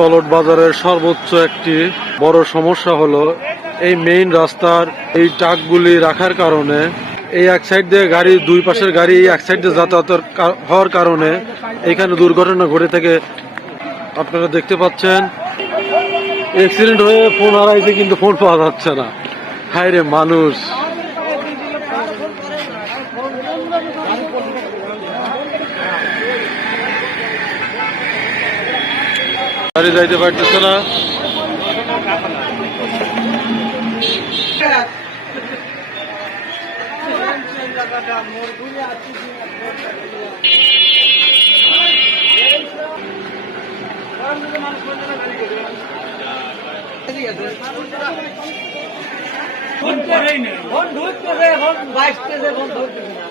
তলট বাজারের সর্বোচ্চ একটি বড় সমস্যা হলো এই মেইন রাস্তার এই ট্রাকগুলি রাখার কারণে এই এক সাইড দিয়ে গাড়ি, দুই পাশের গাড়ি এক সাইড দিয়ে যাতায়াত হওয়ার কারণে এখানে দুর্ঘটনা ঘটে থাকে। আপনারা দেখতে পাচ্ছেন অ্যাক্সিডেন্ট হয়ে ফোন হারাইছে, কিন্তু ফোন পাওয়া যাচ্ছে না। হায় রে মানুষ, গাড়ি যাইতে পারতেছে না। ফোন ঢুকতেছে, ফোন বাইসতেছে, ফোন ধরতেছে না।